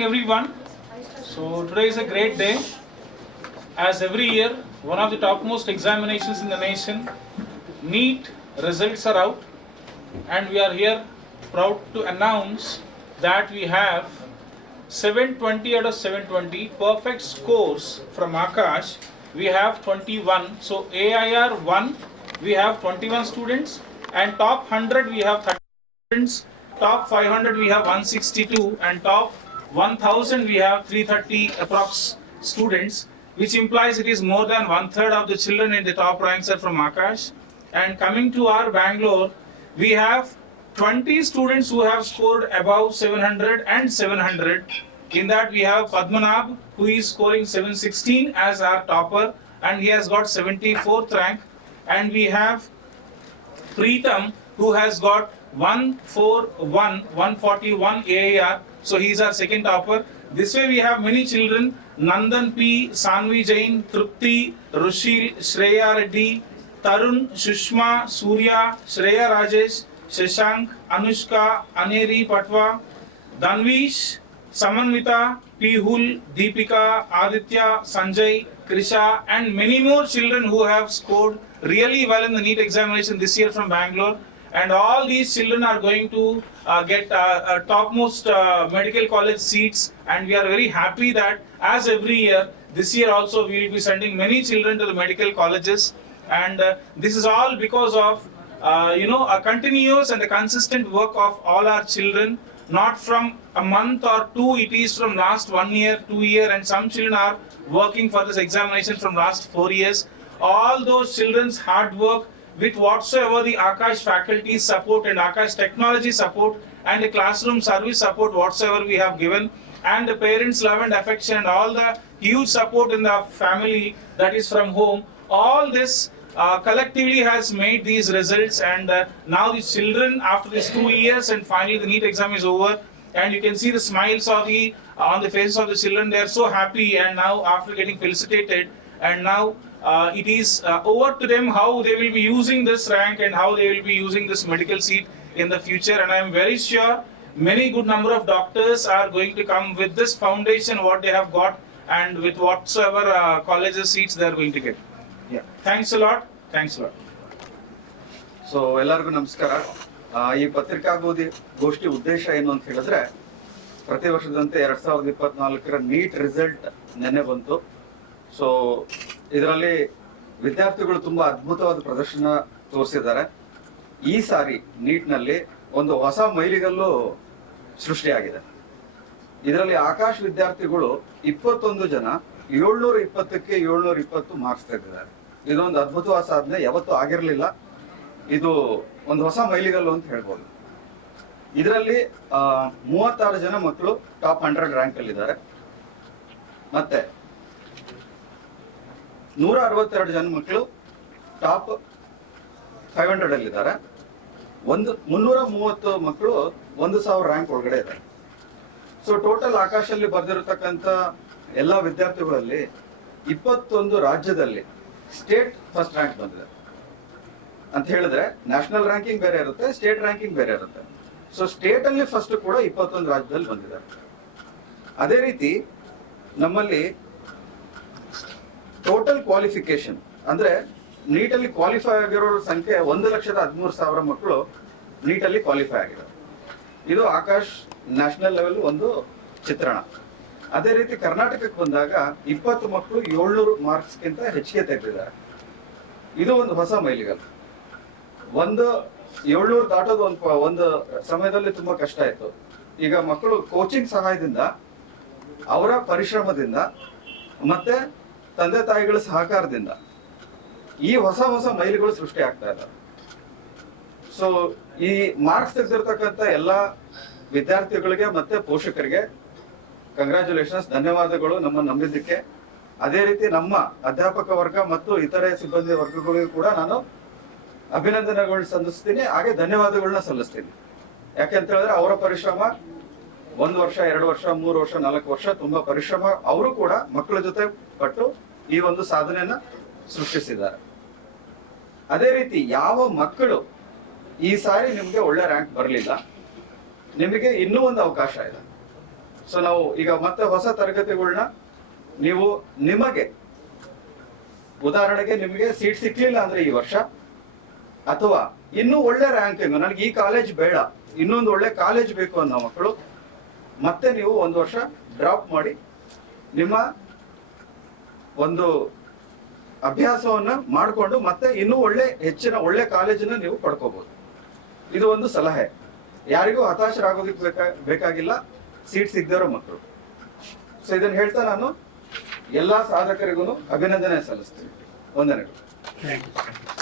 morning everyone. So today is a great day. As every year, one of the topmost examinations in the nation, Meet results are out and we are here proud to announce that we have 720 out of 720 perfect scores from Akash. We have 21. So AIR 1, we have 21 students and top 100 we have 30 students top 500 we have 162 and top 1000 we have 330 approx students which implies it is more than one third of the children in the top ranks are from Akash. And coming to our Bangalore, we have 20 students who have scored above 700 and 700. In that we have Padmanab who is scoring 716 as our topper and he has got 74th rank. And we have Preetam who has got 141, 141 AAR. So he's our second topper. This way we have many children. Nandan P, Sanvi Jain, Trupti, Rushil, Shreya Reddy, Tarun, Sushma, Surya, Shreya Rajesh, Shashank, Anushka, Aneri Patwa, Danvish, Samanvita, Pihul, Deepika, Aditya, Sanjay, Krisha, and many more children who have scored really well in the NEET examination this year from Bangalore and all these children are going to uh, get uh, uh, topmost uh, medical college seats and we are very happy that as every year this year also we will be sending many children to the medical colleges and uh, this is all because of uh, you know a continuous and a consistent work of all our children not from a month or two it is from last one year two year and some children are working for this examination from last four years all those children's hard work with whatsoever the Akash faculty support and Akash technology support and the classroom service support whatsoever we have given and the parents love and affection and all the huge support in the family that is from home all this uh, collectively has made these results and uh, now the children after these two years and finally the NEET exam is over and you can see the smiles of the uh, on the faces of the children they are so happy and now after getting felicitated and now uh, it is uh, over to them how they will be using this rank and how they will be using this medical seat in the future. And I am very sure many good number of doctors are going to come with this foundation, what they have got, and with whatsoever uh, colleges seats they are going to get. Yeah. Thanks a lot. Thanks a lot. So ಎಲ್ಲರಿಗೂ ನಮಸ್ಕಾರ ಈ ಪತ್ರಿಕಾಗೋಧಿ ಗೋಷ್ಠಿ ಉದ್ದೇಶ ಏನು ಅಂತ ಹೇಳಿದ್ರೆ ಪ್ರತಿ ವರ್ಷದಂತೆ ಎರಡ್ ಸಾವಿರದ ಇಪ್ಪತ್ನಾಲ್ಕರ ನೀಟ್ ರಿಸಲ್ಟ್ ನೆನ್ನೆ ಬಂತು ಸೊ ಇದರಲ್ಲಿ ವಿದ್ಯಾರ್ಥಿಗಳು ತುಂಬಾ ಅದ್ಭುತವಾದ ಪ್ರದರ್ಶನ ತೋರಿಸಿದ್ದಾರೆ ಈ ಸಾರಿ ನೀಟ್ನಲ್ಲಿ ಒಂದು ಹೊಸ ಮೈಲಿಗಲ್ಲು ಸೃಷ್ಟಿಯಾಗಿದೆ ಇದರಲ್ಲಿ ಆಕಾಶ್ ವಿದ್ಯಾರ್ಥಿಗಳು ಇಪ್ಪತ್ತೊಂದು ಜನ ಏಳ್ನೂರ ಇಪ್ಪತ್ತಕ್ಕೆ ಏಳ್ನೂರ ಇಪ್ಪತ್ತು ಮಾರ್ಕ್ಸ್ ತೆಗೆದಿದ್ದಾರೆ ಇದೊಂದು ಅದ್ಭುತವಾದ ಸಾಧನೆ ಯಾವತ್ತೂ ಆಗಿರಲಿಲ್ಲ ಇದು ಒಂದು ಹೊಸ ಮೈಲಿಗಲ್ಲು ಅಂತ ಹೇಳ್ಬೋದು ಇದರಲ್ಲಿ ಮೂವತ್ತಾರು ಜನ ಮಕ್ಕಳು ಟಾಪ್ ಹಂಡ್ರೆಡ್ ರ್ಯಾಂಕ್ ಅಲ್ಲಿದ್ದಾರೆ ಮತ್ತೆ ನೂರ ಅರವತ್ತೆರಡು ಜನ ಮಕ್ಕಳು ಟಾಪ್ ಫೈವ್ ಹಂಡ್ರೆಡ್ ಅಲ್ಲಿ ಇದ್ದಾರೆ ಒಂದು ಮುನ್ನೂರ ಮೂವತ್ತು ಮಕ್ಕಳು ಒಂದು ಸಾವಿರ ರ್ಯಾಂಕ್ ಒಳಗಡೆ ಇದ್ದಾರೆ ಸೊ ಟೋಟಲ್ ಆಕಾಶಲ್ಲಿ ಬರೆದಿರತಕ್ಕಂಥ ಎಲ್ಲ ವಿದ್ಯಾರ್ಥಿಗಳಲ್ಲಿ ಇಪ್ಪತ್ತೊಂದು ರಾಜ್ಯದಲ್ಲಿ ಸ್ಟೇಟ್ ಫಸ್ಟ್ ರ್ಯಾಂಕ್ ಬಂದಿದೆ ಅಂತ ಹೇಳಿದ್ರೆ ನ್ಯಾಷನಲ್ ರ್ಯಾಂಕಿಂಗ್ ಬೇರೆ ಇರುತ್ತೆ ಸ್ಟೇಟ್ ರ್ಯಾಂಕಿಂಗ್ ಬೇರೆ ಇರುತ್ತೆ ಸೊ ಸ್ಟೇಟ್ ಅಲ್ಲಿ ಫಸ್ಟ್ ಕೂಡ ಇಪ್ಪತ್ತೊಂದು ರಾಜ್ಯದಲ್ಲಿ ಬಂದಿದೆ ಅದೇ ರೀತಿ ನಮ್ಮಲ್ಲಿ ಟೋಟಲ್ ಕ್ವಾಲಿಫಿಕೇಶನ್ ಅಂದ್ರೆ ನೀಟಲ್ಲಿ ಕ್ವಾಲಿಫೈ ಆಗಿರೋ ಸಂಖ್ಯೆ ಒಂದು ಲಕ್ಷದ ಹದಿಮೂರು ಸಾವಿರ ಮಕ್ಕಳು ನೀಟಲ್ಲಿ ಕ್ವಾಲಿಫೈ ಆಗಿದ್ದಾರೆ ಇದು ಆಕಾಶ್ ನ್ಯಾಷನಲ್ ಲೆವೆಲ್ ಒಂದು ಚಿತ್ರಣ ಅದೇ ರೀತಿ ಕರ್ನಾಟಕಕ್ಕೆ ಬಂದಾಗ ಇಪ್ಪತ್ತು ಮಕ್ಕಳು ಏಳ್ನೂರು ಮಾರ್ಕ್ಸ್ಗಿಂತ ಹೆಚ್ಚಿಗೆ ತೆಗೆದಿದ್ದಾರೆ ಇದು ಒಂದು ಹೊಸ ಮೈಲಿಗಲ್ಲು ಒಂದು ಏಳ್ನೂರು ದಾಟೋದು ಒಂದು ಒಂದು ಸಮಯದಲ್ಲಿ ತುಂಬಾ ಕಷ್ಟ ಇತ್ತು ಈಗ ಮಕ್ಕಳು ಕೋಚಿಂಗ್ ಸಹಾಯದಿಂದ ಅವರ ಪರಿಶ್ರಮದಿಂದ ಮತ್ತೆ ತಂದೆ ತಾಯಿಗಳ ಸಹಕಾರದಿಂದ ಈ ಹೊಸ ಹೊಸ ಮೈಲುಗಳು ಸೃಷ್ಟಿ ಆಗ್ತಾ ಇದ್ದಾವೆ ಸೊ ಈ ಮಾರ್ಕ್ಸ್ ತೆಗೆದಿರ್ತಕ್ಕಂಥ ಎಲ್ಲ ವಿದ್ಯಾರ್ಥಿಗಳಿಗೆ ಮತ್ತೆ ಪೋಷಕರಿಗೆ ಕಂಗ್ರ್ಯಾಚುಲೇಷನ್ಸ್ ಧನ್ಯವಾದಗಳು ನಮ್ಮ ನಂಬಿದ್ದಕ್ಕೆ ಅದೇ ರೀತಿ ನಮ್ಮ ಅಧ್ಯಾಪಕ ವರ್ಗ ಮತ್ತು ಇತರೆ ಸಿಬ್ಬಂದಿ ವರ್ಗಗಳಿಗೂ ಕೂಡ ನಾನು ಅಭಿನಂದನೆಗಳನ್ನ ಸಲ್ಲಿಸ್ತೀನಿ ಹಾಗೆ ಧನ್ಯವಾದಗಳನ್ನ ಸಲ್ಲಿಸ್ತೀನಿ ಯಾಕೆಂತ ಹೇಳಿದ್ರೆ ಅವರ ಪರಿಶ್ರಮ ಒಂದು ವರ್ಷ ಎರಡು ವರ್ಷ ಮೂರು ವರ್ಷ ನಾಲ್ಕು ವರ್ಷ ತುಂಬಾ ಪರಿಶ್ರಮ ಅವರು ಕೂಡ ಮಕ್ಕಳ ಜೊತೆ ಪಟ್ಟು ಈ ಒಂದು ಸಾಧನೆಯನ್ನ ಸೃಷ್ಟಿಸಿದ್ದಾರೆ ಅದೇ ರೀತಿ ಯಾವ ಮಕ್ಕಳು ಈ ಸಾರಿ ನಿಮ್ಗೆ ಒಳ್ಳೆ ರ್ಯಾಂಕ್ ಬರಲಿಲ್ಲ ನಿಮಗೆ ಇನ್ನೂ ಒಂದು ಅವಕಾಶ ಇದೆ ಸೊ ನಾವು ಈಗ ಮತ್ತೆ ಹೊಸ ತರಗತಿಗಳನ್ನ ನೀವು ನಿಮಗೆ ಉದಾಹರಣೆಗೆ ನಿಮಗೆ ಸೀಟ್ ಸಿಕ್ಲಿಲ್ಲ ಅಂದ್ರೆ ಈ ವರ್ಷ ಅಥವಾ ಇನ್ನೂ ಒಳ್ಳೆ ರ್ಯಾಂಕಿಂಗ್ ನನಗೆ ಈ ಕಾಲೇಜ್ ಬೇಡ ಇನ್ನೊಂದು ಒಳ್ಳೆ ಕಾಲೇಜ್ ಬೇಕು ಅನ್ನೋ ಮಕ್ಕಳು ಮತ್ತೆ ನೀವು ಒಂದು ವರ್ಷ ಡ್ರಾಪ್ ಮಾಡಿ ನಿಮ್ಮ ಒಂದು ಅಭ್ಯಾಸವನ್ನು ಮಾಡಿಕೊಂಡು ಮತ್ತೆ ಇನ್ನೂ ಒಳ್ಳೆ ಹೆಚ್ಚಿನ ಒಳ್ಳೆ ಕಾಲೇಜನ್ನ ನೀವು ಪಡ್ಕೋಬಹುದು ಇದು ಒಂದು ಸಲಹೆ ಯಾರಿಗೂ ಹತಾಶರಾಗೋದಕ್ಕೆ ಬೇಕಾಗಿಲ್ಲ ಸೀಟ್ ಸಿಗದಿರೋ ಮಕ್ಕಳು ಸೊ ಇದನ್ನ ಹೇಳ್ತಾ ನಾನು ಎಲ್ಲಾ ಸಾಧಕರಿಗೂ ಅಭಿನಂದನೆ ಸಲ್ಲಿಸ್ತೀನಿ ವಂದನೆಗಳು